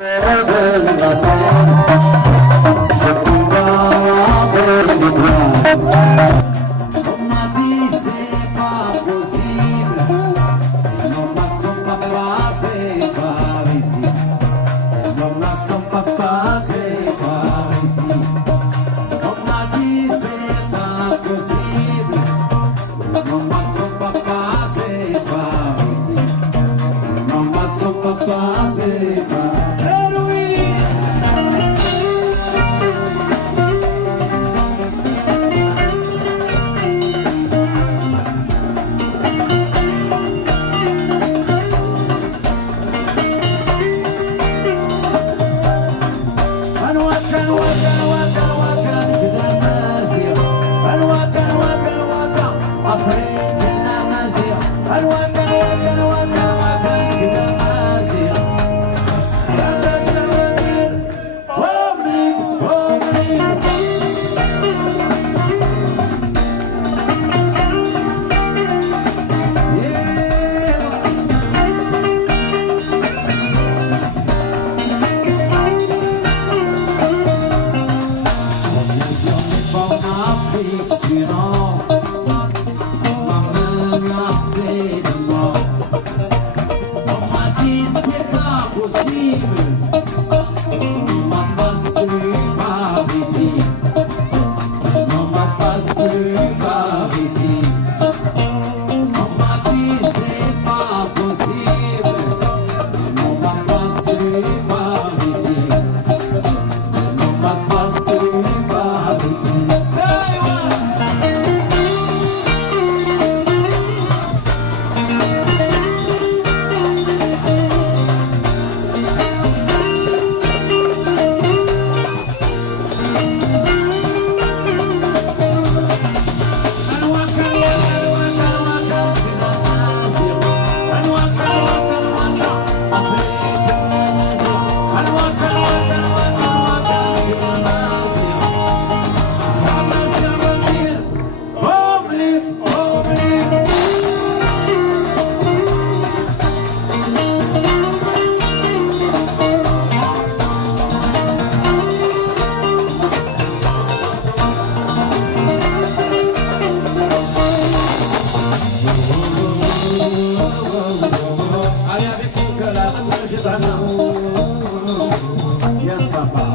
On m'a dit c'est pas possible, les nomades sont pas passés par ici, les nomades sont pas passés par ici. On m'a dit c'est pas possible, les nomades sont pas passés par ici, les nomades sont pas passés par ici. Yes, papa.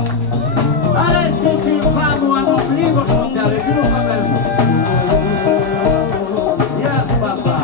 Allez, c'est une femme ou un homme libre, chantez avec nous quand même. Yes, papa.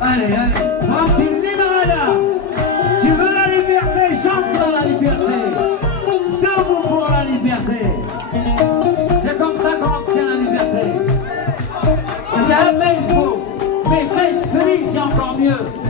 Allez, Martine Limonada, tu veux la liberté, chante pour la liberté. Debout pour la liberté. C'est comme ça qu'on obtient la liberté. Il y a un Facebook, mais Facebook c'est encore mieux.